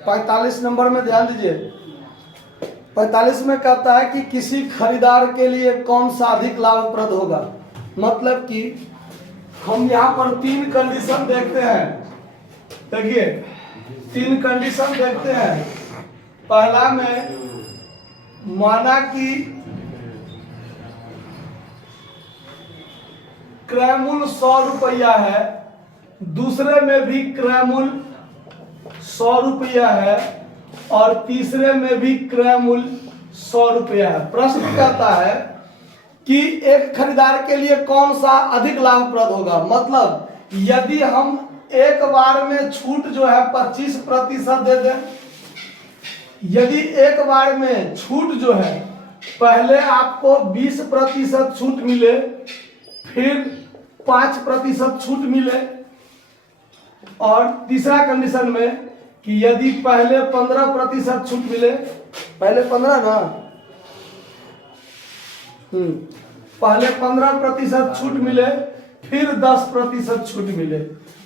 45 number में ध्यान दीजिए। 45 में कहता है कि किसी खरीदार के लिए कौन सा अधिक लाभप्रद होगा। मतलब कि हम यहाँ पर 3 कंडीशन देखते हैं। देखिए 3 कंडीशन देखते हैं। पहला में माना कि क्रय मूल्य 100 रुपया है, दूसरे में भी क्रय मूल्य 100 रुपया है और तीसरे में भी क्रय मूल्य 100 रुपया है। प्रश्न कहता है कि एक खरीदार के लिए कौन सा अधिक लाभप्रद होगा। मतलब यदि हम एक बार में छूट जो है 25% दे दें, यदि एक बार में छूट जो है पहले आपको 20% छूट मिले, फिर 5% छूट मिले, और तीसरा कंडीशन में कि यदि पहले 15% छूट मिले, पहले 15 ना, पहले 15% छूट मिले, फिर 10% छूट मिले।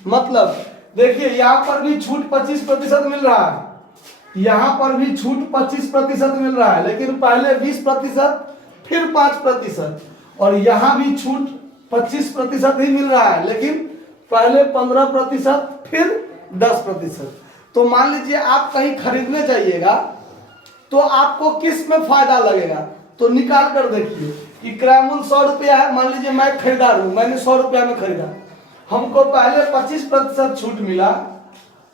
मतलब देखिए यहाँ पर भी छूट 25% मिल रहा है, यहाँ पर भी छूट 25% मिल रहा है, लेकिन पहले 20% फिर 5%, और यहाँ भी छूट 25% ही मिल रहा है, लेकिन पहले 15% फिर 10%। तो मान लीजिए आप कहीं खरीदने जाइएगा तो आपको किस में फायदा लगेगा, तो निकाल कर देखिए कि क्रय मूल्य 100 रुपया है। मान लीजिए मैं खरीदार हूं, मैंने 100 रुपया में खरीदा, हमको पहले 25% छूट मिला,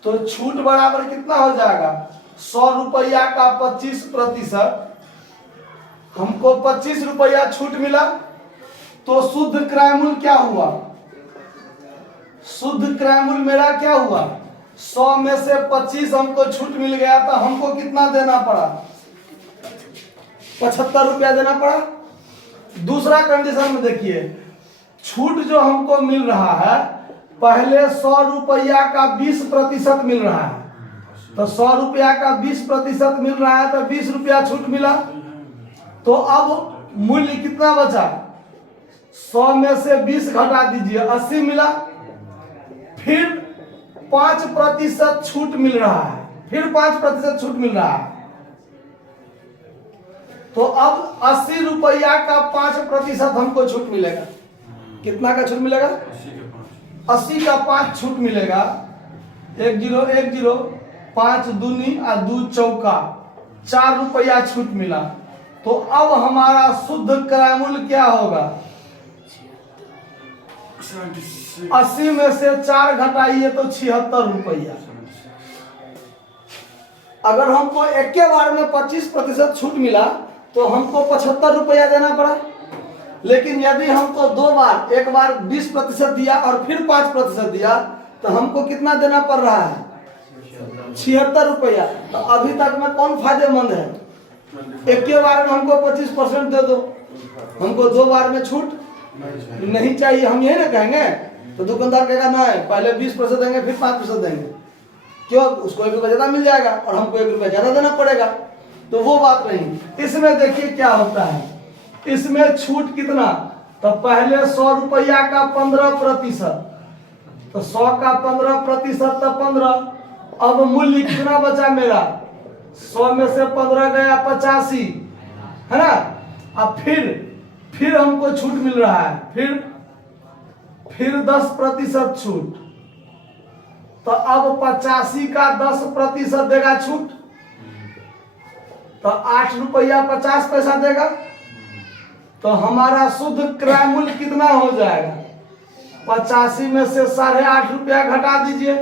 तो छूट बराबर कितना हो जाएगा 100 रुपया का 25%, हमको 25 रुपया छूट मिला, तो शुद्ध क्रय मूल्य क्या हुआ, शुद्ध क्रय मूल्य मेरा क्या हुआ, 100 में से 25 हमको छूट मिल गया, तो हमको कितना देना पड़ा, 75 रुपया देना पड़ा। दूसरा कंडीशन में देखिए छूट जो हमको मिल रहा है पहले 100 रुपया का 20% मिल रहा है, तो 100 रुपया का 20% मिल रहा है, तो 20 रुपया छूट मिला, तो अब मूल्य कितना बचा, 100 में से 20 घटा दीजिए 80 मिला, फिर 5% छूट मिल रहा है, फिर 5% छूट मिल रहा है, तो अब 80 रुपया का 5% हमको छूट मिलेगा। कितना का छूट मिलेगा, 80 का 5 छूट मिलेगा। 1010 5 दूनी और 2 चौका 4 रुपया छूट मिला। तो अब हमारा शुद्ध क्रय मूल्य क्या होगा, 80 में से 4 घटाइए तो 76 रुपया। अगर हमको एक के बार में 25% छूट मिला तो हमको 75 रुपया देना पड़ा, लेकिन यदि हमको 2 बार, एक बार 20% दिया और फिर 5% दिया, तो हमको कितना देना पड़ रहा है 76 रुपया। तो अभी तक में कौन फायदेमंद है, एक के बार में हमको 25% दे दो, हमको 2 बार में छूट नहीं चाहिए, हम यही ना कहेंगे। तो दुकानदार कहेगा नहीं, पहले 20% देंगे फिर 5% देंगे, क्यों, उसको 1 रुपया ज्यादा मिल जाएगा और हमको 1 रुपया ज्यादा देना पड़ेगा। तो वो बात नहीं। इसमें देखिए क्या होता है, इसमें छूट कितना, तो पहले 100 रुपया का 15%, तो 100 का 15% तो 15। अब मूल्य कितना बचा मेरा, 100 में से 15 गया 85, है ना। अब फिर हमको छूट मिल रहा है, फिर 10% छूट, तो अब 85 का 10% देगा छूट, तो 8 रुपया 50 पैसा देगा। तो हमारा शुद्ध क्रय मूल्य कितना हो जाएगा, 85 में से 8.5 रुपया घटा दीजिए,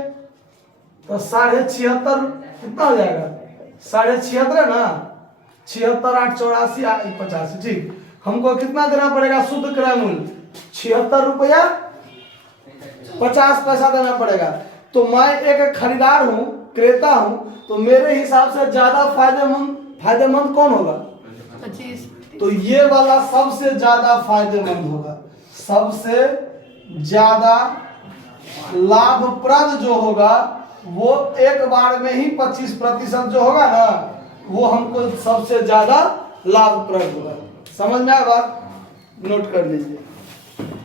तो 76.5 कितना हो जाएगा, 76.5 ना, 76 8 84 85, ठीक। हमको कितना देना पड़ेगा शुद्ध क्रय मूल्य, 76 रुपया 50 पैसा देना पड़ेगा। तो मैं एक खरीदार हूँ, क्रेता हूँ, तो मेरे हिसाब से ज्यादा फायदेमंद कौन होगा, 25। तो ये वाला सबसे ज्यादा फायदेमंद होगा, सबसे ज्यादा लाभप्रद जो होगा वो एक बार में ही 25% जो होगा ना, वो हमको सबसे ज्यादा लाभप्रद होगा। समझ में आया बात, नोट कर लीजिए।